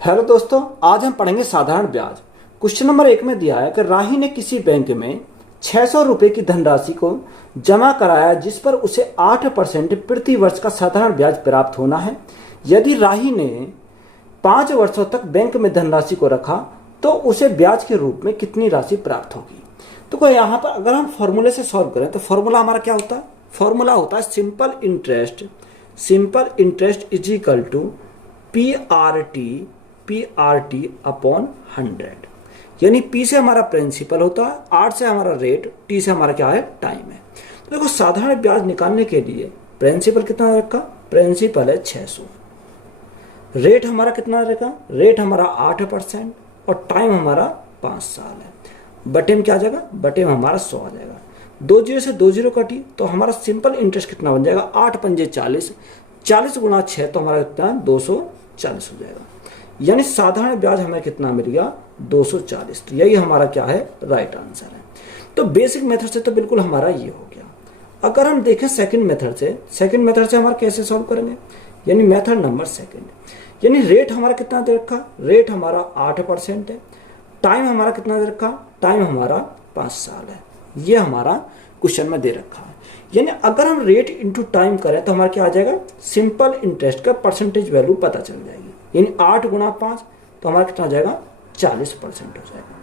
Hello दोस्तों, आज हम पढ़ेंगे साधारण ब्याज। क्वेश्चन नंबर 1 में दिया है कि राही ने किसी बैंक में 600 रुपए की धनराशि को जमा कराया जिस पर उसे 8% प्रति वर्ष का साधारण ब्याज प्राप्त होना है। यदि राही ने 5 वर्षों तक बैंक में धनराशि को रखा तो उसे ब्याज के रूप में कितनी राशि प्राप्त होगी। तो यहाँ पर अगर हम फॉर्मूले से सॉल्व करें तो फॉर्मूला हमारा क्या होता है? फॉर्मूला होता है simple interest is equal to P upon 100। यानी पी से हमारा प्रिंसिपल होता है, आर से हमारा रेट, टी से हमारा क्या है? टाइम है। तो देखो साधारण ब्याज निकालने के लिए प्रिंसिपल कितना रखा? प्रिंसिपल है 600। रेट हमारा कितना रहेगा? रेट हमारा 8% और टाइम हमारा 5 साल है। बटे में क्या आ जाएगा? बटे में हमारा 100 आ जाएगा। 2 जीरो से 2 जीरो कटी तो हमारा सिंपल इंटरेस्ट कितना बन जाएगा? 8 पंजे 40, 40 गुणा 6 तो हमारा कितना? 240 हो जाएगा। यानी साधारण ब्याज हमें कितना मिल गया? 240। तो यही हमारा क्या है? राइट आंसर है। तो बेसिक मेथड से तो बिल्कुल हमारा ये हो गया। अगर हम देखें सेकंड मेथड से हमारा कैसे सॉल्व करेंगे? यानी मेथड नंबर सेकंड, यानी रेट हमारा कितना दे रखा? रेट हमारा 8% है। टाइम हमारा कितना दे रखा? टाइम हमारा 5 साल है। ये हमारा क्वेश्चन में दे रखा है। यानी अगर हम रेट इंटू टाइम करें तो हमारा क्या आ जाएगा? सिंपल इंटरेस्ट का परसेंटेज वैल्यू पता चल जाएगी। यानी 8 गुणा 5 तो हमारा कितना आ जाएगा? 40% हो जाएगा।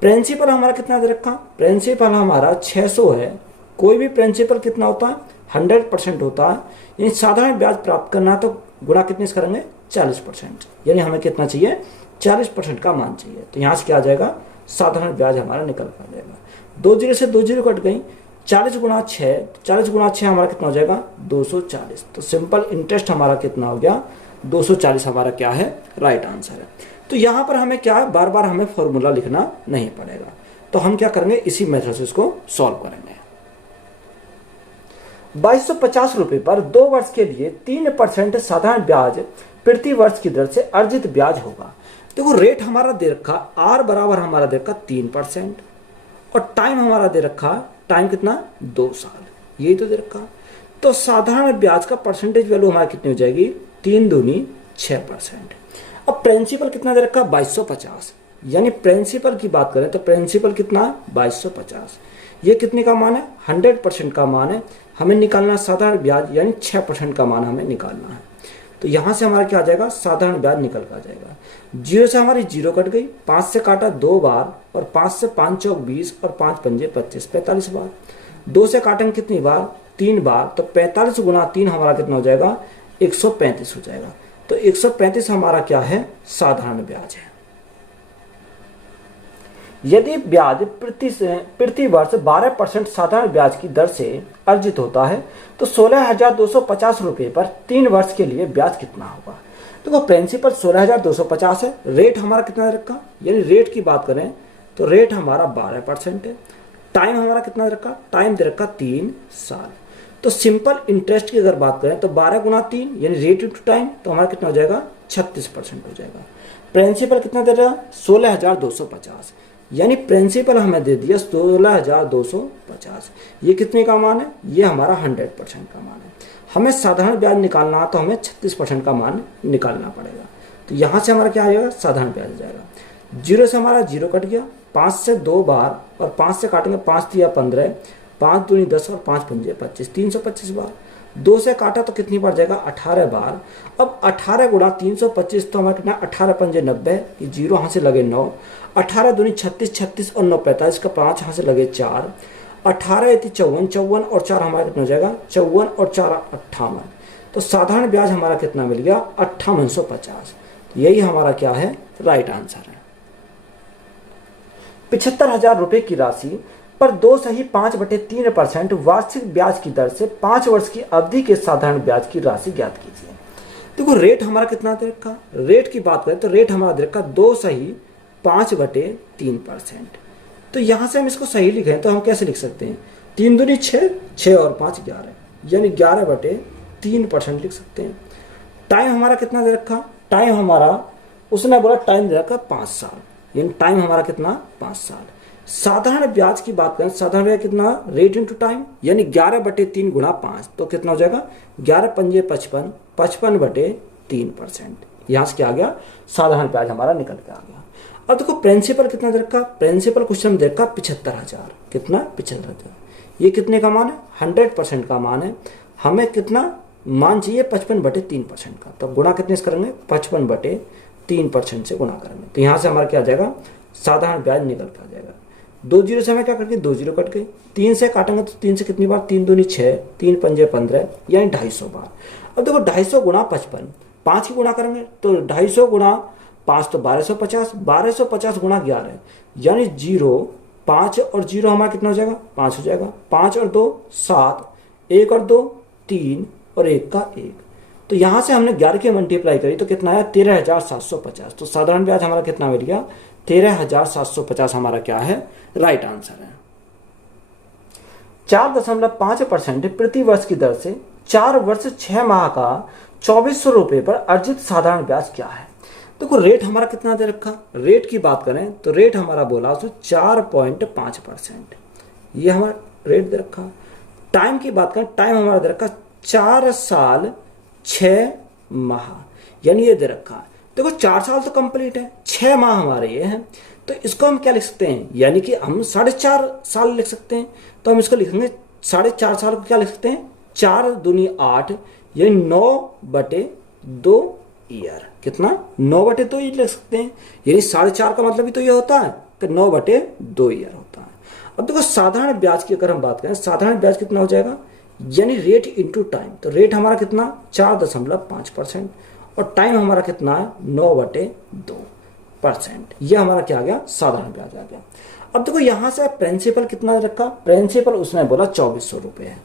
प्रिंसिपल हमारा कितना दे रखा? प्रिंसिपल हमारा 600 है। कोई भी प्रिंसिपल कितना होता है? 100% होता है। यानी साधारण ब्याज प्राप्त करना है तो गुणा कितने से करेंगे? 40%। यानी हमें कितना चाहिए? 40% का मान चाहिए। तो यहाँ से क्या आ जाएगा? साधारण ब्याज हमारा निकल कर जाएगा। 2 जीरो से 2 जीरो कट गई, 40 गुणा 6, 40 गुणा 6 हमारा कितना हो जाएगा? 240। तो सिंपल इंटरेस्ट हमारा कितना हो गया? 240 हमारा क्या है? राइट आंसर है। तो यहाँ पर हमें क्या है? बार बार हमें फॉर्मूला लिखना नहीं पड़ेगा। तो हम क्या करेंगे? इसी मेथड से इसको सॉल्व करेंगे। 2250 रुपए पर 2 वर्ष के लिए 3% साधारण ब्याज प्रति वर्ष की दर से अर्जित ब्याज होगा। देखो रेट हमारा दे रखा, आर बराबर हमारा दे रखा 3% और टाइम हमारा दे रखा, टाइम कितना? 2 साल। यही तो दे रखा। तो साधारण ब्याज का परसेंटेज वैल्यू हमारी कितनी हो जाएगी? 3 दूनी 6%। अब प्रिंसिपल कितना दे रखा? 2250। यानी प्रिंसिपल की बात करें तो प्रिंसिपल कितना? 2250। ये कितने का मान है? 100% का मान है। हमें निकालना साधारण ब्याज, यानी 6% का मान हमें निकालना है। तो यहां से हमारा क्या आ जाएगा? साधारण ब्याज निकल कर जाएगा। 0 से हमारी 0 कट गई, 5 से काटा 2 बार और 5 से 5 चौक 20 और 5 पंजे 25, 45 बार। 2 से काटेंगे कितनी बार? 3 बार। तो 45 गुणा 3 हमारा कितना हो जाएगा? 135 हो जाएगा। तो 135 हमारा क्या है? साधारण ब्याज है। यदि ब्याज प्रति वर्ष 12% साधारण ब्याज की दर से अर्जित होता है तो 16,250 रुपए पर 3 वर्ष के लिए ब्याज कितना होगा? देखो प्रिंसिपल 16,250 है। रेट हमारा कितना रखा? यानी रेट की बात करें तो रेट हमारा 12% है। टाइम हमारा कितना रखा? टाइम दे रखा 3 साल। तो सिंपल इंटरेस्ट की अगर बात करें तो 12 गुणा 3 यानी रेट इंटू टाइम तो हमारा कितना हो जाएगा? 36% हो जाएगा। प्रिंसिपल कितना दे रहा? 16,250। यानी प्रिंसिपल हमें दे दिया 16,250। ये कितने का मान है? ये हमारा 100% का मान है। हमें साधारण ब्याज निकालना तो हमें 36% का मान निकालना पड़ेगा। तो यहाँ से हमारा क्या आएगा? साधारण ब्याज आ जाएगा। 0 से हमारा 0 कट गया, 5 से 2 बार और 5 से काटेंगे 5 दिया 15, 5 दूनी 10 और 5 पंजे 25, 325 बार। 2 से काटा तो कितनी बार जाएगा? 18 बार। अब 18 गुणा 325 तो हमारा कितना? 18 पंजे 90, 0 यहाँ से लगे 9, 18 दूनी 36, 36 और 9 45 का 5 यहाँ से लगे 4, 18 54, 54 और 4 हमारा कितना हो जाएगा? 54 और 4 58। तो साधारण ब्याज हमारा कितना मिल गया? 5850। तो यही हमारा क्या है? राइट आंसर है। 75,000 रुपए की राशि पर 2 सही 5/3% वार्षिक ब्याज की दर से 5 वर्ष की अवधि के साधारण ब्याज की राशि ज्ञात कीजिए। देखो रेट हमारा कितना दे रखा? रेट की बात करें तो रेट हमारा दे रखा 2 सही 5/3%। तो यहां से हम इसको सही लिखें तो हम कैसे लिख सकते हैं? 3 दूनी 6, 6 और 5 11, यानी 11/3% लिख सकते हैं। टाइम हमारा कितना दे रखा? टाइम हमारा उसने बोला टाइम दे रखा 5 साल, यानी टाइम हमारा कितना? 5 साल। साधारण ब्याज की बात करें, साधारण ब्याज कितना? रेट इंटू टाइम, यानी 11/3 गुणा 5 तो कितना हो जाएगा? 11 पंजे 55, 55/3%। यहाँ से क्या आ गया, साधारण ब्याज हमारा निकल के आ गया। अब देखो प्रिंसिपल कितना दे रखा, प्रिंसिपल क्वेश्चन दे रखा 75,000, कितना 75,000, ये कितने का मान है, 100% का मान है। हमें कितना मान चाहिए, 55/3% का। तो गुणा कितने से करेंगे, 55/3% से गुणा करेंगे। तो यहाँ से हमारा क्या आ जाएगा, साधारण ब्याज निकल के आ जाएगा। 2 जीरो से हमें क्या कट गई, 2 जीरो कट गई। 3 से काटेंगे तो 3 से कितनी बार, 3 दूनी 6, 3 पंजे 15, यानी 250 बार। अब देखो 250 गुणा 55, 5 की गुणा करेंगे तो 250 गुणा 5 तो 1250, 1250 गुणा 11, यानी 0, 5 और 0 हमारा कितना हो जाएगा, 5 हो जाएगा। 5 और 2 7, 1 और 2 3 और 1 का 1। तो यहाँ से हमने 11 की मल्टीप्लाई करी तो कितना आया, 13,750। तो साधारण ब्याज हमारा कितना मिल गया, 13,750 हमारा क्या है, राइट आंसर है। 4.5% प्रति वर्ष की दर से 4 वर्ष 6 माह का 2400 रुपये पर अर्जित साधारण ब्याज क्या है। देखो रेट हमारा कितना दे रखा, रेट की बात करें तो रेट हमारा बोला उसने 4.5%, ये हमारा रेट दे रखा। टाइम की बात करें, टाइम हमारा दे रखा 4 साल 6 माह, यानी ये दे रखा। देखो 4 साल तो कंप्लीट है, 6 माह हमारे ये हैं, तो इसको हम क्या लिख सकते हैं, यानी कि हम 4.5 साल लिख सकते हैं। तो हम इसको लिखेंगे 4.5 साल को क्या लिख सकते हैं, 4 दूनी 8, यानी 9/2 ईयर। कितना, 9/2 ईयर लिख सकते हैं। यानी 4.5 का मतलब भी तो ये होता है कि 9/2 ईयर होता है। अब देखो साधारण ब्याज की अगर हम बात करें, साधारण ब्याज कितना हो जाएगा, यानी रेट इंटू टाइम। तो रेट हमारा कितना 4.5% और टाइम हमारा कितना है 9/2%। ये हमारा क्या आ गया, साधारण ब्याज आ गया। अब देखो यहां से प्रिंसिपल कितना रखा, प्रिंसिपल उसने बोला 2400 रुपये है,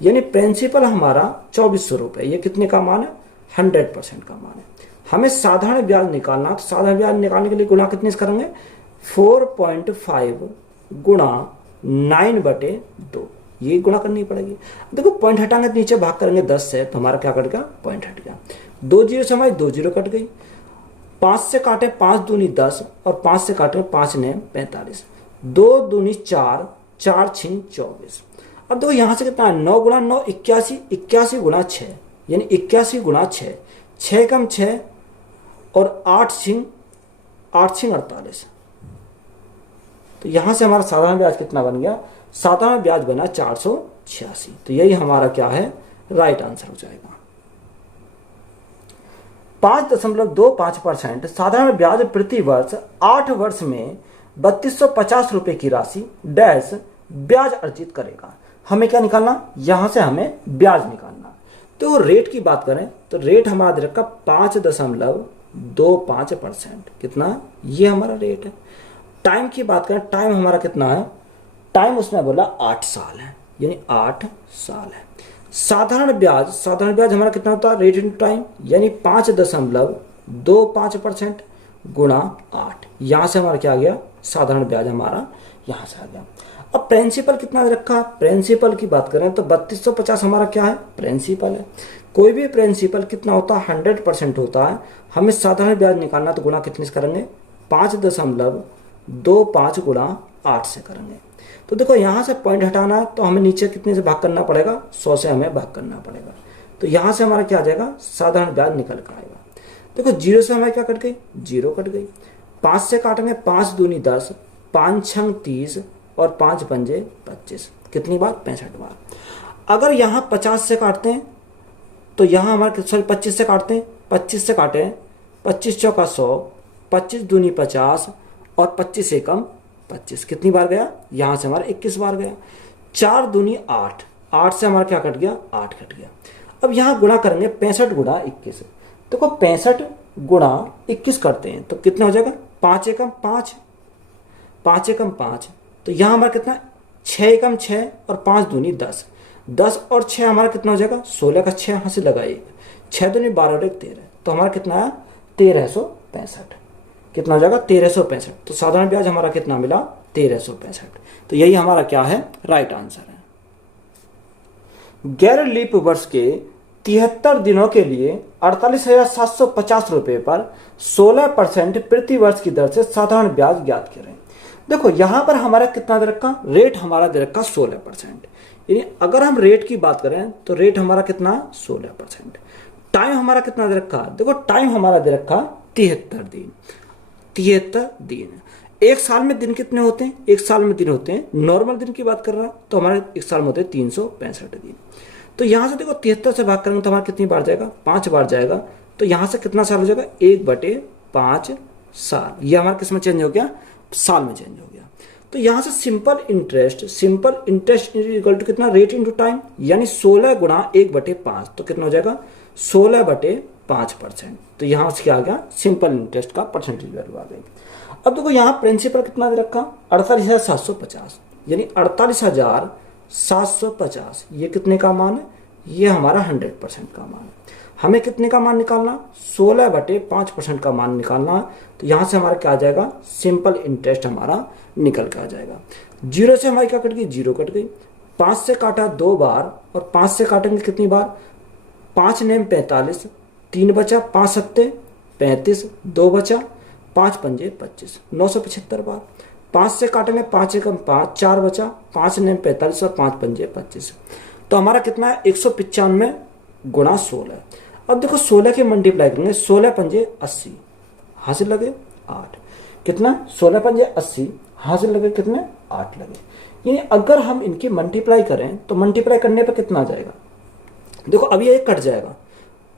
यानी प्रिंसिपल हमारा 2400 रुपये, ये कितने का मान है, 100% का मान है। हमें साधारण ब्याज निकालना, तो साधारण ब्याज निकालने के लिए गुणा कितने से करेंगे, 4.5 गुणा 9/2, ये गुणा करनी पड़ेगी। देखो पॉइंट हटाएंगे तो नीचे भाग करेंगे 10 से, तो हमारा क्या कट गया, पॉइंट हट गया। 2 जीरो से हमारी 2 जीरो कट गई। 5 से काटे 5 दूनी 10 और 5 से काटे 5 ने 45, 2 दूनी 4, 4 छिन 24। अब देखो यहां से कितना है, 9 गुणा 9 81, 81 गुणा 6, यानी 81 गुणा 6, 6 कम 6 और 8 छिन 48। तो यहां से हमारा साधारण ब्याज कितना बन गया, साधारण ब्याज बना 486। तो यही हमारा क्या है, राइट आंसर हो जाएगा। 5.25% साधारण ब्याज प्रति वर्ष 8 वर्ष में 3250 रुपए की राशि डैश ब्याज अर्जित करेगा। हमें क्या निकालना, यहां से हमें ब्याज निकालना। तो रेट की बात करें तो रेट हमारा दे रखा 5.25%, कितना, ये हमारा रेट है। टाइम की बात करें, टाइम हमारा कितना है, टाइम उसने बोला 8 साल है, यानी 8 साल है। साधारण ब्याज हमारा कितना होता है, रेट इन टाइम, यानी 5.25% गुणा 8, यहां से हमारा क्या आ गया, साधारण ब्याज हमारा यहां से आ गया। अब प्रिंसिपल कितना रखा, प्रिंसिपल की बात करें तो 3250 हमारा क्या है, प्रिंसिपल है। कोई भी प्रिंसिपल कितना होता है, 100% होता है। हमें साधारण ब्याज निकालना तो गुणा कितने से करेंगे, 5.25 गुणा 8 से करेंगे। तो देखो यहां से पॉइंट हटाना है तो हमें नीचे कितने से भाग करना पड़ेगा, 100 से हमें भाग करना पड़ेगा। तो यहां से हमारा क्या आ जाएगा, साधारण ब्याज निकल कर आएगा। देखो 0 से हमें क्या कट गई, 0 कट गई। 5 से काटेंगे, 5 दूनी 10, 5 छंग 30 और 5 पंजे 25, कितनी बार, 65 बार। अगर यहाँ 50 से काटते हैं तो यहाँ हमारे 25 से काटते हैं, 25 से काटे 25 चौका 100, 25 दूनी 50 और 25 एकम 25, कितनी बार गया, यहां से हमारा 21 बार गया। 4 दूनी 8, 8 से हमारा क्या कट गया, 8 कट गया। अब यहां गुणा करेंगे 65 गुणा 21, देखो 65 गुणा 21 करते हैं तो कितना हो जाएगा, 5 एकम 5, 5 एकम 5। तो यहां हमारा कितना, 6 एकम 6 और 5 दूनी 10, 10 और 6 हमारा कितना हो जाएगा, 16 का 6 यहां से लगाइए, 6 दूनी 12 और 1 13, तो हमारा कितना आया, 1365, कितना हो जाएगा, 1365। तो साधारण ब्याज हमारा कितना मिला, 1365। तो यही हमारा क्या है, राइट आंसर है। गैर लीप वर्ष के 73 दिनों के लिए 48,750 रुपए पर 16% प्रति वर्ष की दर से साधारण ब्याज ज्ञात करें। देखो यहां पर हमारा कितना दे रखा, रेट हमारा दे रखा 16%, यानी अगर हम रेट की बात करें तो रेट हमारा कितना, 16%। टाइम हमारा कितना दे रखा, देखो टाइम हमारा दे रखा 73 दिन। 73 दिन, एक साल में दिन कितने होते हैं, एक साल में दिन होते हैं, नॉर्मल दिन की बात कर रहा तो हमारे एक साल में होते हैं 365 दिन। तो यहाँ से देखो 73 से भाग करेंगे तो हमारा कितनी बार जाएगा, 5 बार जाएगा। तो यहाँ से कितना साल हो जाएगा, 1/5 साल। ये हमारा किस में चेंज हो गया, साल में चेंज हो गया। तो यहाँ से सिंपल इंटरेस्ट इक्वल टू कितना, रेट इंटू टाइम, यानी 16 गुणा 1/5, तो कितना हो जाएगा 16/5%। तो यहाँ से क्या आ गया, सिंपल इंटरेस्ट का परसेंटेज वैल्यू आ गई। अब देखो यहाँ प्रिंसिपल कितना दे रखा, 48,750, यानी 48,750। ये कितने का मान है, ये हमारा 100% का मान है। हमें कितने का मान निकालना, 16/5% का मान निकालना। तो यहाँ से हमारा क्या आ जाएगा, सिंपल इंटरेस्ट हमारा निकल के आ जाएगा। 0 से हमारी क्या कट गई, 0 कट गई। 5 से काटा 2 बार, और 5 से काटेंगे कितनी बार, 5 नेम 45, 3 बचा, 5 सत्ते 35, 2 बचा, 5 पंजे 25, 975 बार। 5 से काटेंगे 5 एकम 5, 4 बचा, 5 नेम 45 और 5 पंजे 25। तो हमारा कितना है, 195 गुणा 16। अब देखो 16 के मल्टीप्लाई करेंगे, 16 पंजे 80, हासिल लगे 8, कितना 16 पंजे 80, हासिल लगे कितने 8 लगे। यानी अगर हम इनकी मल्टीप्लाई करें तो मल्टीप्लाई करने पर कितना आ जाएगा, देखो अब ये 1 कट जाएगा,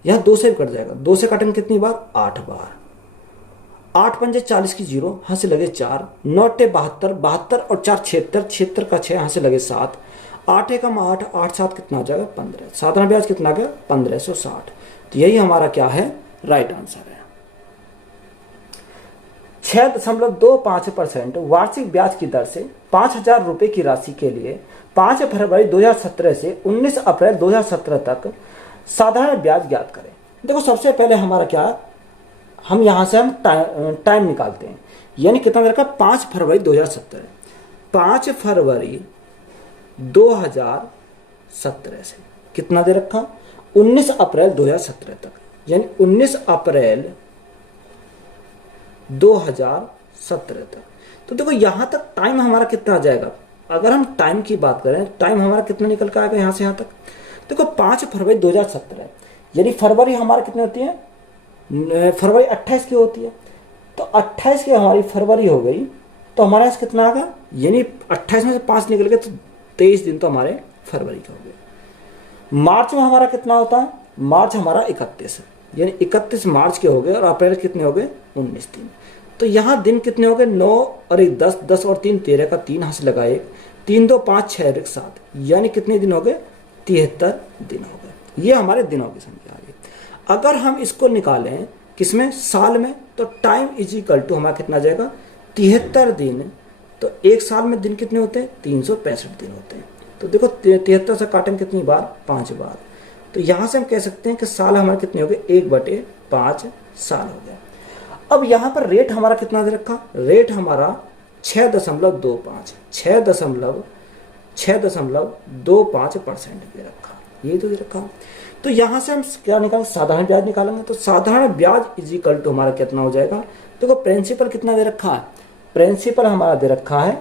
यह 2 से कट जाएगा, 2 से काटेंगे कितनी बार, 8 बार। 8 पंजे 40 की 0, यहाँ से लगे 4, 9 टे 72, 72 और 4 76, 76 का 6, यहाँ से लगे 7, 8 एकम 8, 8 7 कितना आ जाएगा 15, साधारण ब्याज कितना आ गया 1560। तो यही हमारा क्या है, राइट आंसर है। 6.25% वार्षिक ब्याज की दर से 5,000 रुपए की राशि के लिए 5 फरवरी 2017 से 19 अप्रैल 2017 तक साधारण ब्याज ज्ञात करें। देखो सबसे पहले हमारा क्या, हम यहाँ से हम टाइम निकालते हैं, यानी कितना दे रखा, 5 फरवरी 2017, 5 फरवरी 2017 से कितना दे रखा, 19 अप्रैल 2017 तक, यानी 19 अप्रैल 2017 तक। तो देखो यहाँ तक टाइम हमारा कितना आ जाएगा, अगर हम टाइम की बात करें, टाइम हमारा कितना निकल कर आएगा यहाँ से यहाँ तक। देखो 5 फरवरी 2017, यानी फरवरी हमारा कितनी होती है, फरवरी 28 की होती है। तो 28 की हमारी फरवरी हो गई, तो हमारे पास कितना आ गया, यानी 28 में से 5 निकल गए तो 23 दिन तो हमारे फरवरी के हो गए। मार्च में हमारा कितना होता है, मार्च हमारा 31 है, यानी 31 मार्च के हो गए, और अप्रैल कितने हो गए 19 दिन। तो यहाँ दिन कितने हो गए, 9 और 1 10, 10 और 3 13 का 3 यहाँ से लगा 1, 3 2 5 6 और 1 7, यानी कितने दिन हो गए 73 दिन हो गए। ये हमारे दिनों की संख्या आ गई। अगर हम इसको निकालें किसमें, साल में, तो टाइम इज इक्वल टू हमारा कितना जाएगा 73 दिन। तो एक साल में दिन कितने होते हैं, 365 दिन होते हैं। तो देखो 73 से काटेंगे कितनी बार, 5 बार। तो यहाँ से हम कह सकते हैं कि साल हमारे कितने हो गए, 1/5 साल हो गया। अब यहाँ पर रेट हमारा कितना दे रखा, रेट हमारा 6.25 6.25% दे रखा, ये तो दे रखा। तो यहाँ से हम क्या निकालेंगे, साधारण ब्याज निकालेंगे। तो साधारण ब्याज इज इक्वल टू हमारा कितना हो जाएगा, देखो प्रिंसिपल कितना दे रखा है, प्रिंसिपल हमारा दे रखा है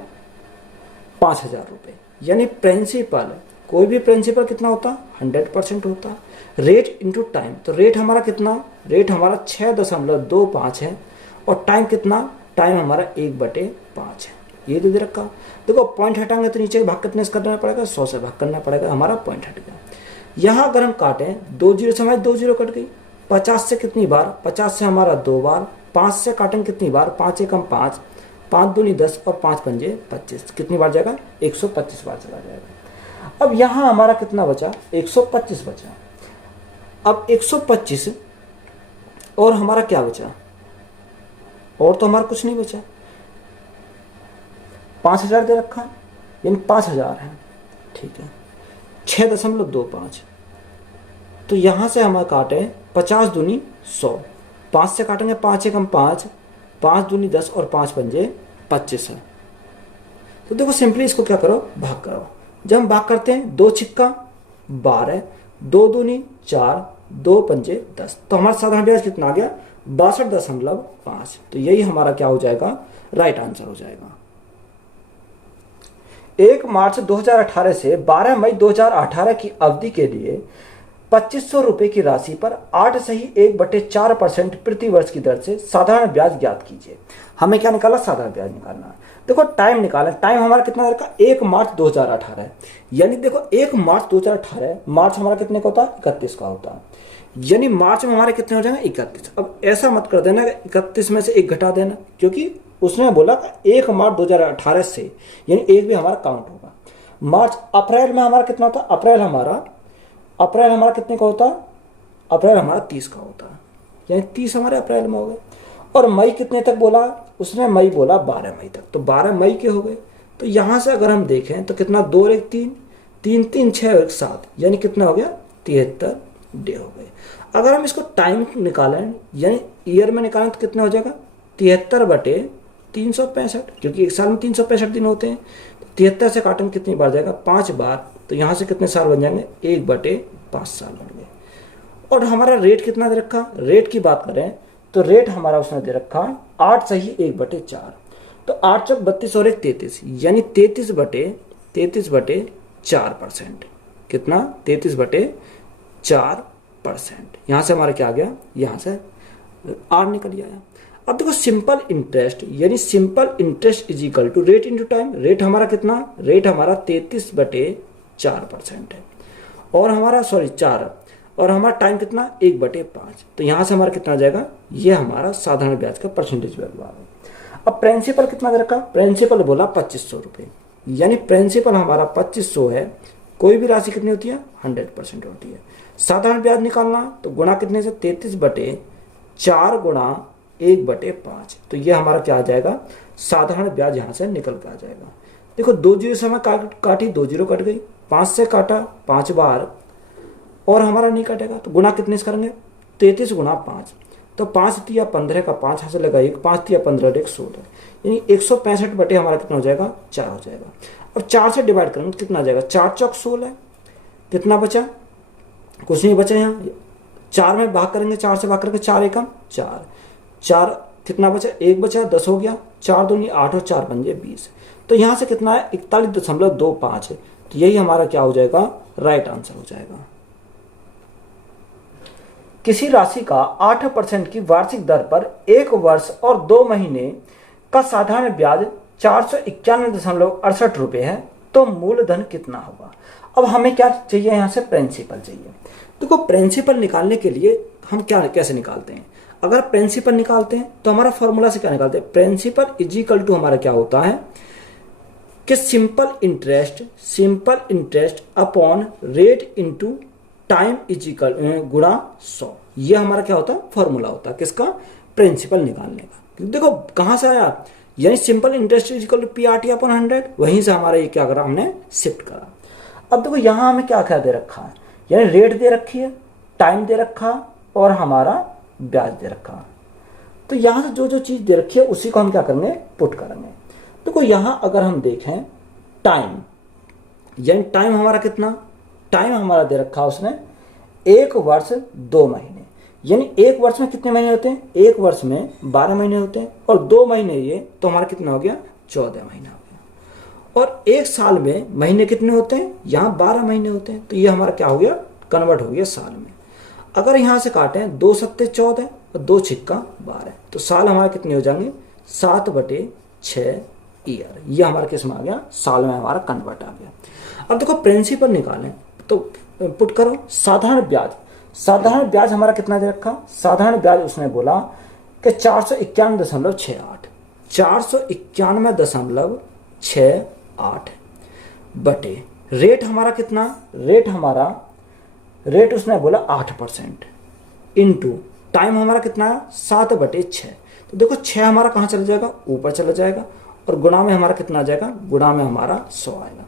5,000 रुपये, यानी प्रिंसिपल, कोई भी प्रिंसिपल कितना होता है 100% होता है। रेट इंटू टाइम, तो रेट हमारा कितना, रेट हमारा 6.25 है, और टाइम कितना, टाइम हमारा 1/5 है, ये दे रखा। देखो पॉइंट हटाएंगे तो नीचे भाग कितने से करना पड़ेगा, 100 से भाग करना पड़ेगा, हमारा पॉइंट हट गया। यहाँ अगर हम काटें 2 0 से हमारी 2 0 कट गई। 50 से कितनी बार, 50 से हमारा 2 बार। 5 से काटेंगे कितनी बार, 5 एकम 5, 5 दूनी 10 और 5 पंजे 25, कितनी बार जाएगा 125 बार चला जाएगा। अब यहाँ हमारा कितना बचा, 125 बचा। अब 125 और हमारा क्या बचा, और तो हमारा कुछ नहीं बचा। 5,000 दे रखा, यानी 5,000 है, ठीक है। 6.25, तो यहाँ से हमारा काटे 50 दूनी 100, 5 से काटेंगे 5 एकम 5, 5 दूनी 10 और 5 पंजे 25 है। तो देखो सिंपली इसको क्या करो, भाग करो। जब हम भाग करते हैं 2 छिक्का 12, 2 दूनी 4, 2 पंजे 10, तो हमारा साधारण ब्याज कितना आ गया 62.5। तो यही हमारा क्या हो जाएगा, राइट आंसर हो जाएगा। 1 मार्च 2018 से 12 मई 2018 की अवधि के लिए 2500 रुपए की राशि पर 8 1/4% प्रति वर्ष की दर से साधारण ब्याज ज्ञात कीजिए। हमें क्या निकाला? साधारण ब्याज निकालना है। देखो टाइम निकालें, टाइम हमारा कितना का? 1 मार्च 2018 है। यानी देखो 1 मार्च 2018, मार्च हमारा कितने का होता है? 31 का होता है। यानी मार्च में हमारे कितने हो जाएंगे? 31। अब ऐसा मत कर देना 31 में से 1 घटा देना, क्योंकि उसने बोला 1 मार्च 2018 से, यानी 1 भी हमारा काउंट होगा। मार्च, अप्रैल में हमारा कितना होता? अप्रैल हमारा कितने का होता? अप्रैल हमारा 30 का होता है, यानी 30 हमारे अप्रैल में हो गए। और मई कितने तक बोला उसने? मई बोला 12 मई तक, तो 12 मई के हो गए। तो यहां से अगर हम देखें तो कितना? 2 और 1 3, 3 3 6 और 1 7, यानी कितना हो गया? 73 डे हो गए। अगर हम इसको टाइम निकालें, यानी ईयर में निकालें, तो कितना हो जाएगा? 73/365, क्योंकि एक साल में 365 दिन होते हैं। 73 से काटेंगे कितनी बार जाएगा? 5 बार। तो यहाँ से कितने साल बन जाएंगे? 1/5 साल बन गए। और हमारा रेट कितना दे रखा? रेट की बात करें तो रेट हमारा उसने दे रखा 8 सही 1/4। तो 8 चौक 32 और 1 33, यानी 33/4%। कितना? 33/4%। यहाँ से हमारा क्या आ गया? यहाँ से आर निकल आया। अब देखो सिंपल इंटरेस्ट, यानी simple interest is equal to rate into time. Rate हमारा कितना? रेट हमारा 33/4% है। और हमारा 4, और हमारा टाइम कितना? 1/5। तो यहाँ से हमारा कितना आ जाएगा? ये हमारा साधारण ब्याज का परसेंटेज वैल्यू आ गया। अब प्रिंसिपल कितना दे रखा? प्रिंसिपल बोला 2500 रुपये, यानी प्रिंसिपल हमारा 2500 है। कोई भी राशि कितनी होती है? 100% होती है। साधारण ब्याज निकालना तो गुणा कितने से? 33/4 गुणा 1/5। तो ये हमारा क्या आ जाएगा? साधारण ब्याज यहाँ से निकल के आ जाएगा। देखो 2 जीरो से हमें काटी, 2 जीरो कट गई। 5 से काटा 5 बार, और हमारा नहीं कटेगा, तो गुणा कितने से करेंगे? 33 गुणा 5, तो 5 तिया 15 का 5 यहाँ से लगा 1, 5 तिया 15 1 16, यानी 165 बटे हमारा कितना हो जाएगा? 4 हो जाएगा। और 4 से डिवाइड करेंगे तो कितना आ जाएगा? 4 चौक 16। कितना बचा? कुछ नहीं बचा। यहाँ 4 में भाग करेंगे, 4 से भाग करके 4 एकम 4, 4 कितना बचा? 1 बचा, 10 हो गया। 4 दूनी 8 और 4 बन गए 20। तो यहाँ से कितना है? 41.25 है। तो यही हमारा क्या हो जाएगा? राइट आंसर हो जाएगा। किसी राशि का 8% की वार्षिक दर पर 1 वर्ष और 2 महीने का साधारण ब्याज 491.68 रुपये है, तो मूलधन कितना होगा? अब हमें क्या चाहिए? यहाँ से प्रिंसिपल चाहिए। देखो प्रिंसिपल निकालने के लिए हम कैसे निकालते हैं? अगर प्रिंसिपल निकालते हैं तो हमारा फॉर्मूला से क्या निकालते हैं? प्रिंसिपल इज इक्वल टू हमारा क्या होता है कि simple interest upon rate into time is equal गुणा 100। ये हमारा क्या होता है? फॉर्मूला होता है किसका? प्रिंसिपल निकालने का। देखो कहां से आया? यानी simple interest is equal to PRT upon 100। वहीं से हमारा ये क्या करा? हमने शिफ्ट करा। अब देखो यहां हमें क्या क्या दे रखा है? यानी रेट दे रखी है, टाइम दे रखा, और हमारा ब्याज दे रखा। तो यहां से जो जो चीज दे रखी है उसी को हम क्या करेंगे? पुट करेंगे। देखो यहां अगर हम देखें टाइम, यानी टाइम हमारा कितना? टाइम हमारा दे रखा उसने 1 वर्ष 2 महीने, यानी 1 वर्ष में कितने महीने होते हैं? 1 वर्ष में 12 महीने होते हैं, और 2 महीने ये, तो हमारा कितना हो गया? 14 महीना हो गया। और 1 साल में महीने कितने होते हैं? यहाँ 12 महीने होते हैं। तो ये हमारा क्या हो गया? कन्वर्ट हो गया साल में। अगर यहाँ से काटें 2 सत्ते 14 और 2 छिक्का 12, तो साल हमारे कितने हो जाएंगे? 7/6 ईयर। ये हमारा किस में आ गया? साल में हमारा कन्वर्ट आ गया। अब देखो प्रिंसिपल निकालें तो पुट करो साधारण ब्याज। साधारण ब्याज हमारा कितना दे रखा? साधारण ब्याज उसने बोला कि 491.68, 491.68 बटे रेट हमारा कितना? रेट उसने बोला 8% इंटू टाइम हमारा कितना है? 7/6। तो देखो 6 हमारा कहाँ चला जाएगा? ऊपर चला जाएगा, और गुणा में हमारा कितना आ जाएगा? गुणा में हमारा 100 आएगा।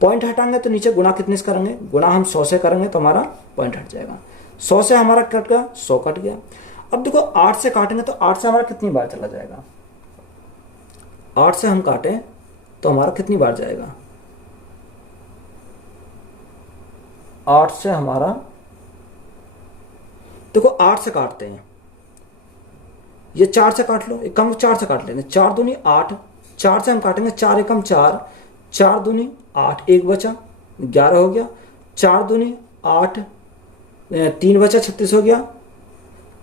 पॉइंट हटाएंगे तो नीचे गुणा कितने से करेंगे? गुणा हम 100 से करेंगे तो हमारा पॉइंट हट जाएगा। 100 से हमारा कट गया, 100 कट गया। अब देखो 8 से काटेंगे तो 8 से हमारा कितनी बार चला जाएगा? 8 से हम काटें तो हमारा कितनी बार जाएगा? 8 से हमारा, देखो 8 से काटते हैं, ये 4 से काट लो, एक कम 4 से काट लेंगे। 4 दूनी 8, 4 से हम काटेंगे 4 एकम 4, 4 दूनी 8, 1 बचा 11 हो गया। 4 दूनी 8, 3 बचा 36 हो गया,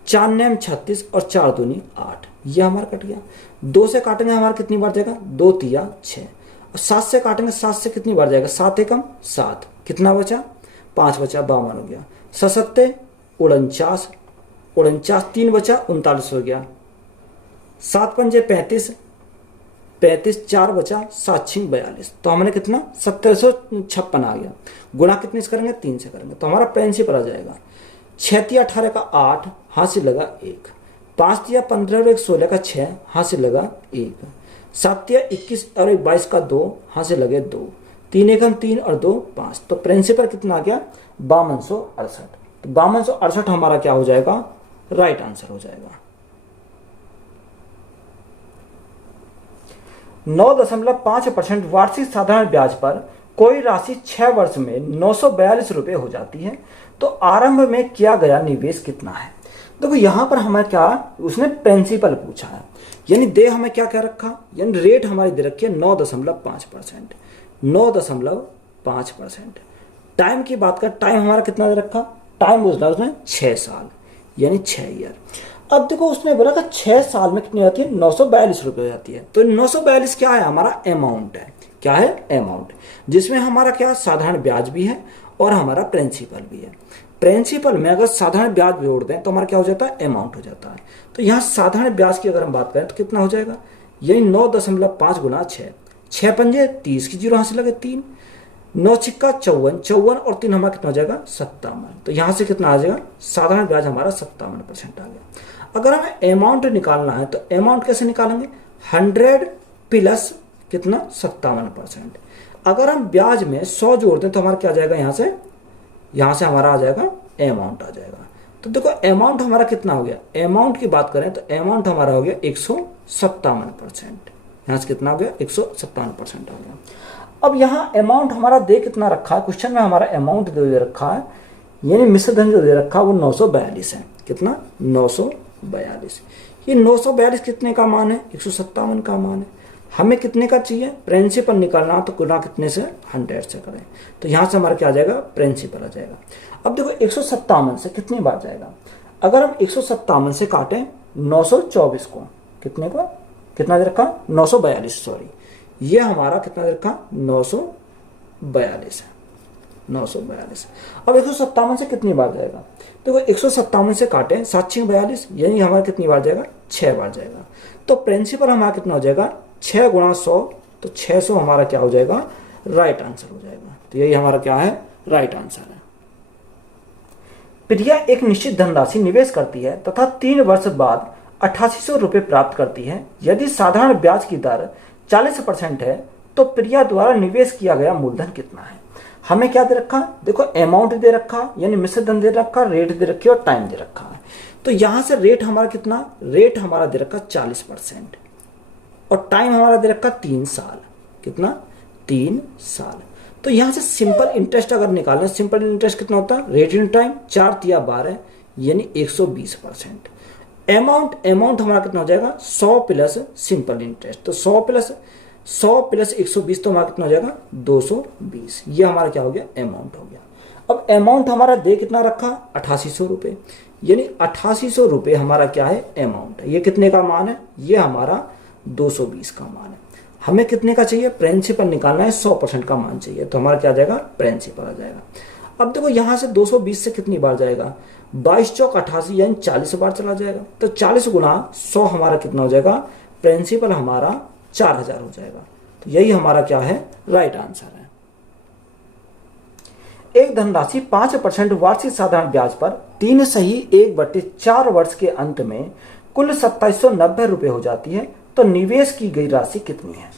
4 9 36 और 4 दूनी 8, ये हमारा कट गया। 2 से काटेंगे हमारा कितनी बार जाएगा, 2 तिया 6, और 7 से काटेंगे, 7 से कितनी बार जाएगा, 7 एकम 7, कितना बचा 5 बचा 52 हो गया। 7 सत्ते 49, 3 बचा 39 हो गया। 7 पंजे 35, 4 बचा 7 6 42, तो हमने कितना 1756 आ गया। गुणा कितने से करेंगे, 3 से करेंगे, तो हमारा प्रिंसिपल आ जाएगा 6 तिया 18 का 8, हाथ से लगा 1, 5 तिया 15 और 1 16 का 6, हाथ से लगा 1, 7 तिया 21 और 1 22 का 2, हाथ से लगे 2, 3 एकम 3 और 2 5, तो प्रिंसिपल कितना आ गया 5268। तो 5268 हमारा क्या हो जाएगा, राइट आंसर हो जाएगा। 9.5% वार्षिक साधारण ब्याज पर कोई राशि 6 वर्ष में 942 रुपए हो जाती है, तो आरंभ में किया गया निवेश कितना है। देखो यहां पर हमें क्या, उसने प्रिंसिपल पूछा है, यानी दे हमें क्या क्या रखा, यानी रेट हमारी दे रखी है 9.5%, 9.5%। टाइम की बात कर, टाइम हमारा कितना दे रखा, टाइम बोला उसने 6 साल, यानी 6 ईयर। अब देखो उसने बोला कि 6 साल में कितनी आती है, 942 रुपए हो जाती है। तो 942 क्या है, हमारा अमाउंट है, क्या है अमाउंट, जिसमें हमारा क्या साधारण ब्याज भी है और हमारा प्रिंसिपल भी है। प्रिंसिपल में अगर साधारण ब्याज जोड़ दें तो हमारा क्या हो जाता है, अमाउंट हो जाता है। तो यहाँ साधारण ब्याज की अगर हम बात करें तो कितना हो जाएगा, यही 9.5 गुना 6, 6 पंजे 30 की 0 यहाँ से लगे 3, 9 छिक्का 54, 54 और 3 हमारा कितना हो जाएगा 57। तो यहाँ से कितना आ जाएगा, साधारण ब्याज हमारा 57% आ गया। अगर हमें अमाउंट निकालना है तो अमाउंट कैसे निकालेंगे, 100 प्लस कितना 57%। अगर हम ब्याज में 100 जोड़ दें तो हमारा क्या आ जाएगा, यहाँ से हमारा आ जाएगा अमाउंट आ जाएगा। तो देखो अमाउंट हमारा कितना हो गया, अमाउंट की बात करें तो अमाउंट हमारा हो गया 157%, यहाँ से कितना हो गया 157% हो गया। अब यहाँ अमाउंट हमारा दे कितना रखा है, क्वेश्चन में हमारा अमाउंट दे रखा है, यानी मिश्र धन जो दे रखा है वो 942 है, कितना 942। ये 942 कितने का मान है, 157 का मान है। हमें कितने का चाहिए, प्रिंसिपल निकालना, तो गुना कितने से 100 से करें, तो यहाँ से हमारा क्या आ जाएगा, प्रिंसिपल आ जाएगा। अब देखो 157 से कितनी बार जाएगा, अगर हम 157 से काटें 924 को, कितने को, कितना दे रखा 942, सॉरी, ये हमारा कितना दे रखा 942 है, 942। अब 157 से कितनी बार जाएगा, देखो 157 से काटें 7 6 42, यानी हमारा कितनी बार जाएगा 6 बार जाएगा। तो प्रिंसिपल हमारा कितना हो जाएगा 6 गुणा 100, तो 600 हमारा क्या हो जाएगा, राइट आंसर हो जाएगा। तो यही हमारा क्या है, राइट आंसर है। प्रिया एक निश्चित धनराशि निवेश करती है तथा 3 वर्ष बाद 8800 रुपये प्राप्त करती है। यदि साधारण ब्याज की दर 40% है तो प्रिया द्वारा निवेश किया गया मूलधन कितना है। हमें क्या दे रखा, देखो अमाउंट दे रखा, यानी मिश्र धन दे रखा, रेट दे रखी और टाइम दे रखा है। तो यहां से रेट हमारा कितना, रेट हमारा दे रखा 40% और टाइम हमारा दे रखा 3 साल, कितना 3 साल। तो यहां से सिंपल इंटरेस्ट अगर निकालें, सिंपल इंटरेस्ट कितना होता है, रेट इन टाइम 4 तिया 12, यानी 120%। अमाउंट हमारा कितना हो जाएगा 100 प्लस सिंपल इंटरेस्ट, तो 100 प्लस 120 तो हमारा कितना हो जाएगा 220। ये हमारा क्या हो गया, अमाउंट हो गया। अब अमाउंट हमारा दे कितना रखा 8800 रुपये, यानी 8800 रुपये हमारा क्या है, अमाउंट है। ये कितने का मान है, ये हमारा 220 का मान है। हमें कितने का चाहिए, प्रिंसिपल निकालना है, 100% का मान चाहिए, तो हमारा क्या आ जाएगा, प्रिंसिपल आ जाएगा। अब देखो यहां से 220 से कितनी बार जाएगा, 22 चौक 88, यानी 40 बार चला जाएगा। तो 40 गुना 100 हमारा कितना हो जाएगा, प्रिंसिपल हमारा 4000 हो जाएगा। तो यही हमारा क्या है, राइट आंसर है। एक धनराशि 5% वार्षिक साधारण ब्याज पर 3/1/4 वर्ष के अंत में कुल 2790 रुपये हो जाती है, तो निवेश की गई राशि कितनी है।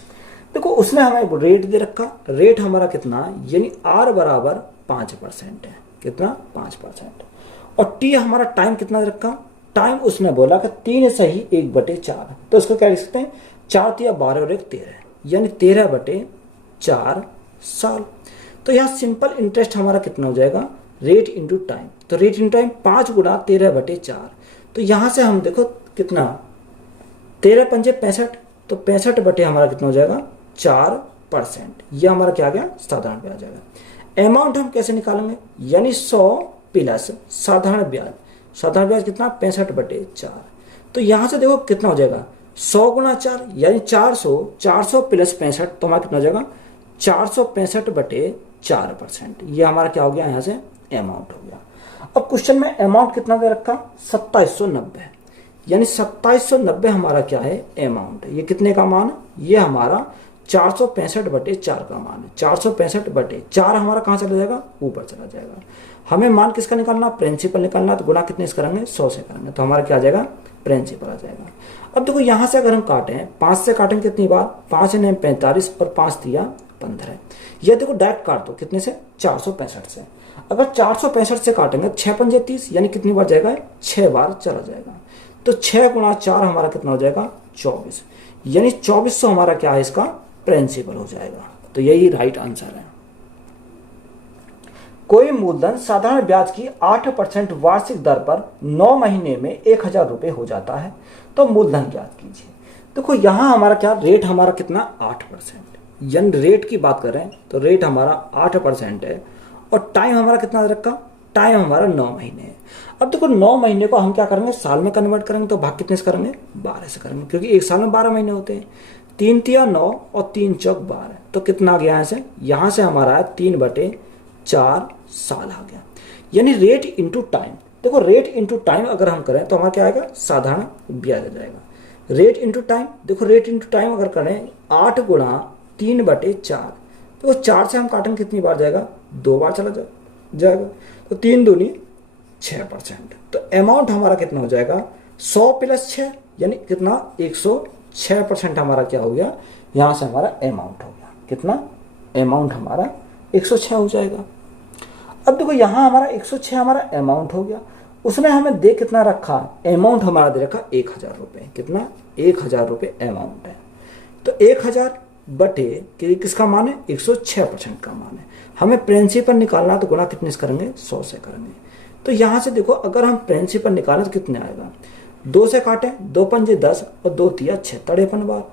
देखो उसने हमें रेट दे रखा, रेट हमारा कितना, यानी R बराबर 5% है, कितना 5%। और टी हमारा टाइम कितना दे रखा, टाइम उसने बोला कि 3/1/4, तो उसको क्या लिख सकते हैं, 4 तिया 12 और 1 13, यानी 13/4 साल। तो यहाँ सिंपल इंटरेस्ट हमारा कितना हो जाएगा, रेट इंटू टाइम, तो रेट इंटू टाइम 5 गुना 13/4। तो यहाँ से हम देखो कितना 13 पंजे 65, तो 65 बटे हमारा कितना हो जाएगा 4%। यह हमारा क्या आ गया, साधारण ब्याज आ जाएगा। अमाउंट हम कैसे निकालेंगे, यानी 100 प्लस साधारण ब्याज। साधारण ब्याज कितना 65/4। तो यहां से देखो कितना हो जाएगा 100 गुणा 4 यानी 400। 400 प्लस 65 तो हमारा कितना हो जाएगा 465/4%। ये हमारा क्या हो गया यहाँ से अमाउंट हो गया। अब क्वेश्चन में अमाउंट कितना दे रखा 2790 यानी 2790 हमारा क्या है अमाउंट है। ये कितने का मान है ये हमारा 465/4 का मान है। 465/4 हमारा कहाँ चला जाएगा ऊपर चला जाएगा। हमें मान किसका निकालना प्रिंसिपल निकालना तो गुणा कितने से करेंगे 100 से करेंगे तो हमारा क्या आ जाएगा प्रिंसिपल आ जाएगा। अब देखो यहाँ से अगर हम काटें 5 से काटेंगे कितनी बार 5 ने 45 और 5 दिया 15। ये देखो डायरेक्ट काट दो कितने से 465 से। अगर 465 से काटेंगे 6 पंजे 30 यानी कितनी बार जाएगा 6 बार चला जाएगा। तो 6 गुणा 4 हमारा कितना हो जाएगा 24 यानी 2400 हमारा क्या है इसका प्रिंसिपल हो जाएगा। तो यही राइट आंसर है। कोई मूलधन साधारण ब्याज की 8% वार्षिक दर पर 9 महीने में 1000 रुपये हो जाता है तो मूलधन ज्ञात कीजिए। देखो यहाँ हमारा क्या रेट हमारा कितना 8%। यानी रेट की बात करें तो रेट हमारा 8% है और टाइम हमारा कितना रखा टाइम हमारा 9 महीने है। अब देखो 9 महीने को हम क्या करेंगे साल में कन्वर्ट करेंगे तो भाग कितने से करेंगे 12 से करेंगे क्योंकि एक साल में 12 महीने होते हैं। 3 तिया 9 और 3 चौक 12 तो कितना आ गया यहाँ से हमारा है 3/4 साल आ गया। यानी रेट इंटू टाइम। देखो रेट इंटू टाइम अगर हम करें तो हमारा क्या आएगा साधारण ब्याज आ जाएगा। रेट इंटू टाइम देखो रेट इंटू टाइम अगर करें 8 गुणा 3/4 तो 4 से हम काटेंगे कितनी बार जाएगा 2 बार चला जाएगा तो 3 दूनी 6%। तो अमाउंट हमारा कितना हो जाएगा 100 प्लस 6 यानी कितना 106% हमारा क्या हो गया यहाँ से हमारा अमाउंट हो गया। कितना अमाउंट हमारा 106 हो जाएगा। अब देखो यहाँ हमारा 106 हमारा अमाउंट हो गया। उसने हमें दे कितना रखा अमाउंट हमारा दे रखा 1000 रुपये। कितना 1000 रुपये अमाउंट है। तो 1000 बटे किसका मान है 106% का मान है। हमें प्रिंसिपल निकालना तो गुणा कितने से करेंगे 100 से करेंगे। तो यहाँ से देखो अगर हम प्रिंसिपल निकालें तो कितने आएगा 2 से काटें 2 पंजे 10 और 2 तिया 6 53 बार।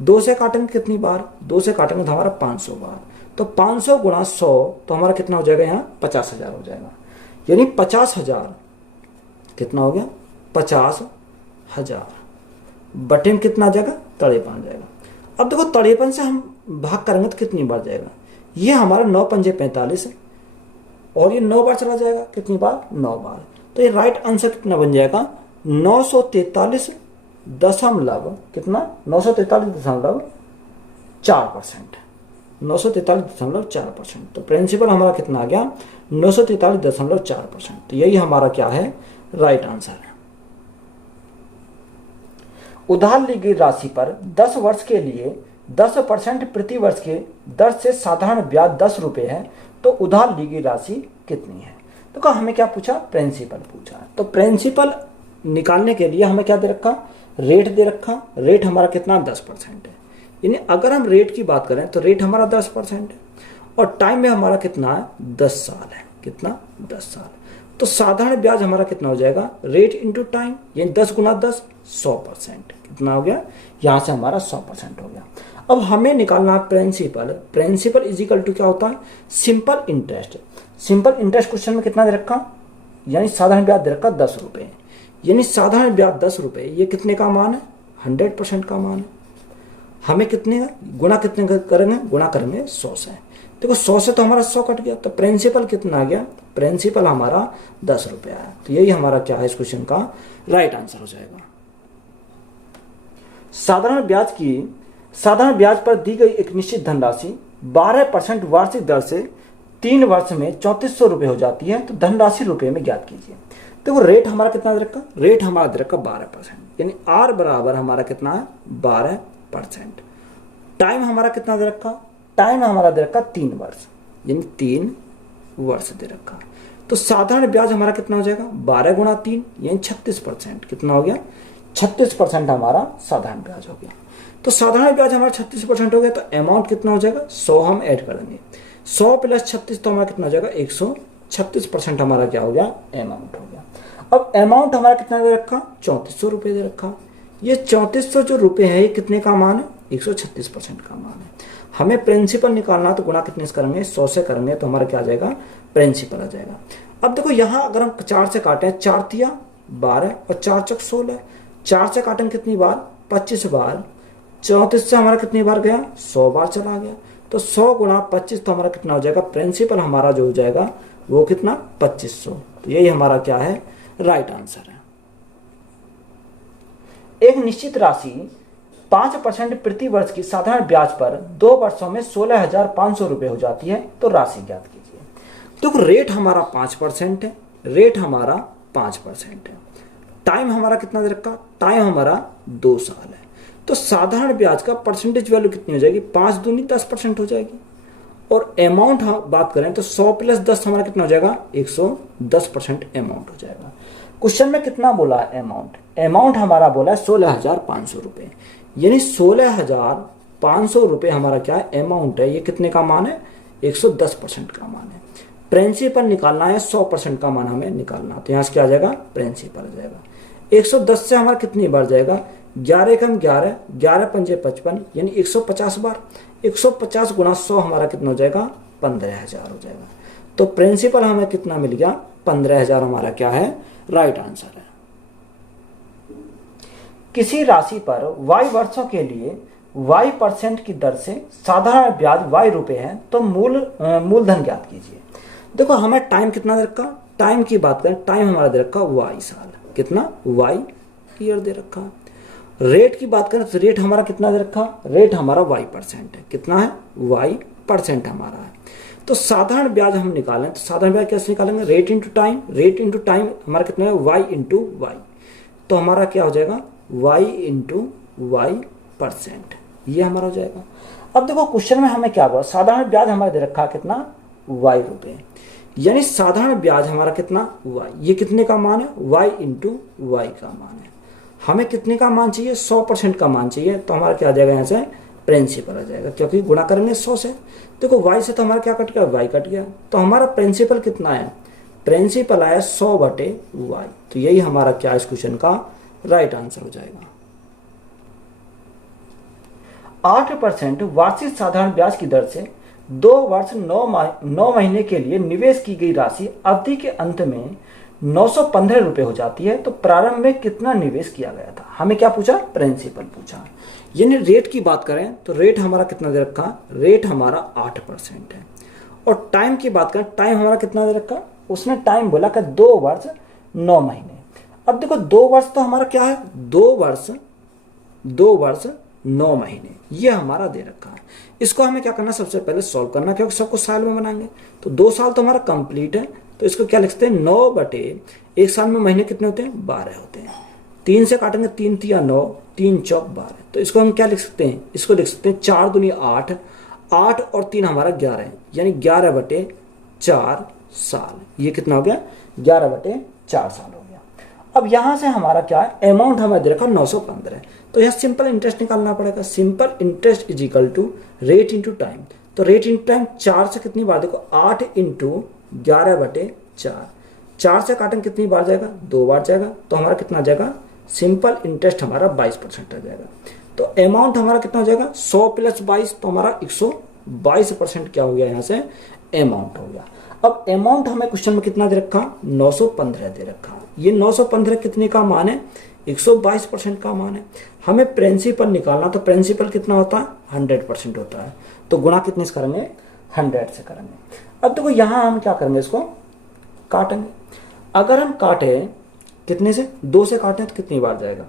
2 से काटेंगे कितनी बार 2 से काटेंगे तो हमारा 500 बार। तो 500 गुणा 100 तो हमारा कितना हो जाएगा यहाँ 50,000 हो जाएगा। यानी 50,000 कितना हो गया 50,000 बटे में कितना आ जाएगा 53 आ जाएगा। अब देखो 53 से हम भाग करेंगे तो कितनी बार जाएगा ये हमारा 9 पंजे 45 और ये 9 बार चला जाएगा कितनी बार 9 बार। तो ये राइट आंसर कितना बन जाएगा 943 दशमलव कितना 943.4%। 943.4%। तो प्रिंसिपल हमारा कितना आ गया 943.4%। तो यही हमारा क्या है राइट आंसर है। उधार ली गई राशि पर 10 वर्ष के लिए 10% प्रति वर्ष के दर से साधारण ब्याज 10 रुपये है तो उधार ली गई राशि कितनी है। तो हमें क्या पूछा प्रिंसिपल पूछा। तो प्रिंसिपल निकालने के लिए हमें क्या दे रखा रेट दे रखा। रेट हमारा कितना 10% है। यानी अगर हम रेट की बात करें तो रेट हमारा 10% है और टाइम में हमारा कितना है 10 साल है। कितना 10 साल। तो साधारण ब्याज हमारा कितना हो जाएगा रेट इंटू टाइम यानी 10 गुना 10 100%। कितना हो गया यहाँ से हमारा 100% हो गया। अब हमें निकालना है principal. Principal is equal to क्या होता है simple interest. Simple interest question में कितना दे रखा यानी साधारण ब्याज दे रखा 10 रुपये। यानी साधारण ब्याज 10 रुपये ये कितने का मान है 100% का मान है। हमें कितने गुणा कितने करेंगे गुणा करेंगे 100 से। देखो 100 से तो हमारा 100 कट गया तो प्रिंसिपल कितना आ गया प्रिंसिपल हमारा 10 रुपये आया। तो यही हमारा क्या है इस क्वेश्चन का राइट आंसर हो जाएगा। साधारण ब्याज पर दी गई एक निश्चित धनराशि 12% वार्षिक दर से 3 वर्ष में 3400 रुपये हो जाती है तो धनराशि रुपये में ज्ञात कीजिए। देखो रेट हमारा कितना दे रखा रेट हमारा दे रखा 12% यानी आर बराबर हमारा कितना है 12%। टाइम हमारा कितना दे रखा टाइम हमारा दे रखा 3 वर्ष यानी 3 वर्ष दे रखा। तो साधारण ब्याज हमारा कितना हो जाएगा 12 गुणा 3 यानी 36%। कितना हो गया 36% हमारा साधारण ब्याज हो गया। तो साधारण ब्याज हमारा 36% हो गया तो अमाउंट कितना हो जाएगा 100 हम ऐड कर देंगे 100 प्लस 36 तो हमारा कितना हो जाएगा 136% हमारा क्या हो गया अमाउंट हो गया। अब अमाउंट हमारा कितना दे रखा 3400 रुपये दे रखा। ये 3400 जो रुपये है ये कितने का मान है 136% का मान है। हमें प्रिंसिपल निकालना तो गुणा कितने से करेंगे 100 से करेंगे तो हमारा क्या आ जाएगा प्रिंसिपल आ जाएगा। अब देखो यहाँ अगर हम 4 से काटें, 4 तिया 12 और 4 चक 16, 4 से काटें कितनी बार, 25 बार, 34 से हमारा कितनी बार गया, 100 बार चला गया। तो 100 गुणा 25 तो हमारा कितना हो जाएगा, प्रिंसिपल हमारा जो हो जाएगा वो कितना, 2500। तो यही हमारा क्या है, राइट आंसर है। एक निश्चित राशि 5% प्रति वर्ष की साधारण ब्याज पर 2 वर्षों में 16,500 रुपये हो जाती है, तो राशि ज्ञात कीजिए। तो रेट हमारा 5% है, रेट हमारा 5% है, टाइम हमारा कितना दे रखा, टाइम हमारा 2 साल है। तो साधारण ब्याज का परसेंटेज वैल्यू कितनी हो जाएगी, 5 दूनी 10% हो जाएगी। और अमाउंट हम बात करें तो 100 + 10 हमारा कितना हो जाएगा, 110% अमाउंट हो जाएगा। क्वेश्चन में कितना बोला है अमाउंट, अमाउंट हमारा बोला है 16,500 रुपये, यानी 16,500 रुपये हमारा क्या है, अमाउंट है। ये कितने का मान है, 110% का मान है। प्रिंसिपल निकालना है, 100% का मान हमें निकालना, तो यहाँ से क्या आ जाएगा, प्रिंसिपल आ जाएगा। 110 से हमारा कितनी बार जाएगा, 11 कम 11, 11 पंजे 55, यानी 150 बार। 150 गुणा 100 हमारा कितना हो जाएगा, 15,000 हो जाएगा। तो प्रिंसिपल हमें कितना मिल गया, 15,000 हमारा क्या है, राइट आंसर है। किसी राशि पर y वर्षों के लिए y% की दर से साधारण ब्याज y रुपए है, तो मूलधन ज्ञात कीजिए। देखो हमें टाइम कितना दे रखा, टाइम की बात करें, टाइम हमारा दे रखा y साल, कितना, y ईयर दे रखा। रेट की बात करें तो रेट हमारा कितना दे रखा, रेट हमारा y% है, कितना है, y% हमारा है। तो साधारण ब्याज हम निकालें तो साधारण ब्याज कैसे निकालेंगे, rate into time, rate into time हमारा कितना है, y इंटू वाई। तो हमारा क्या हो जाएगा, y इंटू y%, ये हमारा हो जाएगा। अब देखो क्वेश्चन में हमें क्या बोला, साधारण ब्याज हमारा दे रखा कितना, y रुपये, यानी साधारण ब्याज हमारा कितना, y, ये कितने का मान है, y इंटू वाई का मान है। हमें कितने का मान चाहिए, 100% का मान चाहिए, तो हमारा क्या आ जाएगा, यहाँ से प्रिंसिपल आ जाएगा, क्योंकि गुणा करेंगे 100 से। देखो y से तो हमारा क्या कट गया, y कट गया, तो हमारा प्रिंसिपल कितना है, प्रिंसिपल आया 100/y। तो यही हमारा क्या इस क्वेश्चन का राइट आंसर हो जाएगा। 8% वार्षिक साधारण ब्याज की दर से 2 वर्ष 9 महीने के लिए निवेश की गई राशि अवधि के अंत में 915 रुपये हो जाती है, तो प्रारंभ में कितना निवेश किया गया था। हमें क्या पूछा, प्रिंसिपल पूछा। यानी रेट की बात करें तो रेट हमारा कितना दे रखा, रेट हमारा 8% है। और टाइम की बात करें, टाइम हमारा कितना दे रखा, उसने टाइम बोला कि 2 वर्ष 9 महीने। अब देखो 2 वर्ष तो हमारा क्या है, 2 वर्ष 9 महीने, ये हमारा दे रखा है। इसको हमें क्या करना, सबसे पहले सॉल्व करना, क्योंकि सबको साल में बनाएंगे। तो 2 साल तो हमारा कंप्लीट है, तो इसको क्या लिखते हैं, 9/1 साल में महीने कितने होते हैं, 12 होते हैं। 3 से काटेंगे, 3 तिया 9, 3 चौक 12। तो इसको हम क्या लिख सकते हैं, इसको लिख सकते हैं 4 दूनी 8, 8 और 3 हमारा 11 है, यानी 11/4 साल। ये कितना हो गया, 11/4 साल हो गया। अब यहां से हमारा क्या है, अमाउंट हमें दे रखा 915। तो यहाँ सिंपल इंटरेस्ट निकालना पड़ेगा। Simple interest is equal to rate into time. तो रेट इंटू टाइम 4 से कितनी बार, देखो 8 इंटू 11/4, 4 से काटेंगे कितनी बार जाएगा, 2 बार जाएगा। तो हमारा कितना जाएगा, सिंपल इंटरेस्ट हमारा 22% आ जाएगा। तो अमाउंट हमारा कितना हो जाएगा, 100 + 22, तो हमारा 122% क्या हो गया, यहाँ से अमाउंट हो गया। अब अमाउंट हमें क्वेश्चन में कितना दे रखा, 915 दे रखा। ये 915 कितने का मान है, 122% का मान है। हमें प्रिंसिपल निकालना, तो प्रिंसिपल कितना होता है, 100% होता है। तो गुणा कितने से करेंगे, 100 से करेंगे। अब देखो यहाँ हम क्या करेंगे, इसको काटेंगे। अगर हम काटे कितने से, 2 से काटें तो कितनी बार जाएगा,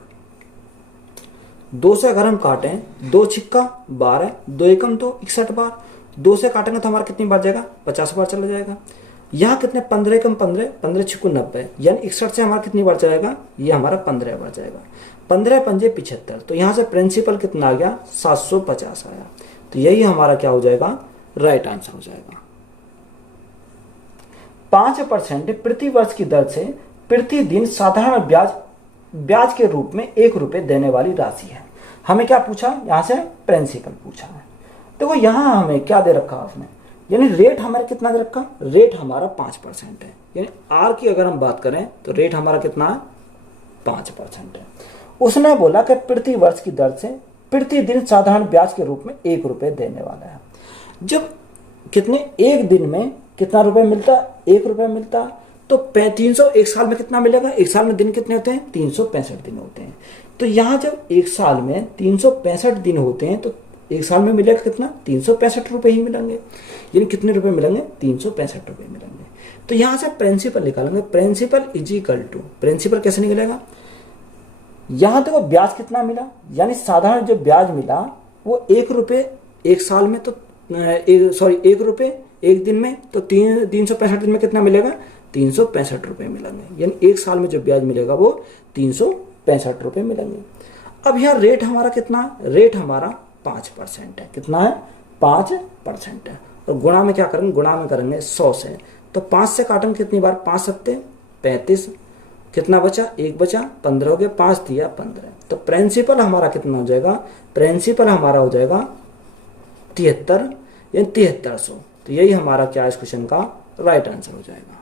2 से अगर हम काटें, 2 छिक्का 12, 2 एकम तो 61 बार। 2 से काटेंगे तो हमारा कितनी बार जाएगा, 50 बार चला जाएगा। यहाँ कितने, 15 एकम 15, 15 छिक्कू 90, यानी 61 से हमारा कितनी बार जाएगा, ये हमारा 15 बार जाएगा। 15 पंजे 75, तो यहाँ से प्रिंसिपल कितना आ गया, 750 आया। तो यही हमारा क्या हो जाएगा, राइट आंसर हो जाएगा। 5% प्रति वर्ष की दर से प्रति दिन साधारण ब्याज के रूप में 1 रुपये देने वाली राशि है। हमें क्या पूछा, यहाँ से प्रिंसिपल पूछा है। देखो यहाँ हमें क्या दे रखा उसने, यानी रेट हमारा कितना दे रखा, रेट हमारा 5% है। यानी आर की अगर हम बात करें तो रेट हमारा कितना है, 5% है। उसने बोला कि प्रति वर्ष की दर से प्रति दिन साधारण ब्याज के रूप में 1 रुपये देने वाला है। जब कितने, 1 दिन में कितना रुपए मिलता है, 1 रुपये मिलता है। तो 300 एक साल में कितना मिलेगा, एक साल में दिन कितने होते हैं, 365 दिन होते हैं। तो यहाँ जब एक साल में 365 दिन होते हैं तो एक साल में मिलेगा कितना, 365 रुपये ही मिलेंगे। यानी कितने रुपए मिलेंगे, 365 रुपये मिलेंगे। तो यहाँ से प्रिंसिपल निकालेंगे, principal is equal to, principal कैसे निकलेगा, यहाँ देखो ब्याज कितना मिला, यानी साधारण जो ब्याज मिला वो 1 रुपये एक साल में, तो 1 रुपये एक दिन में, तो 365 दिन में कितना मिलेगा, 365 रुपये मिलेंगे। यानी एक साल में जो ब्याज मिलेगा वो 365 रुपये मिलेंगे। अब यहाँ रेट हमारा कितना, रेट हमारा 5% है। कितना है, 5% है। और गुणा में क्या करेंगे, गुणा में करेंगे 100 से, तो 5 से काटेंगे कितनी बार, 5 सत्ते 35, कितना बचा, 1 बचा, 15 हो गया, 5 दिया 15। तो प्रिंसिपल हमारा कितना हो जाएगा, प्रिंसिपल हमारा हो जाएगा 73 या 7300। तो यही हमारा क्या इस क्वेश्चन का राइट आंसर हो जाएगा।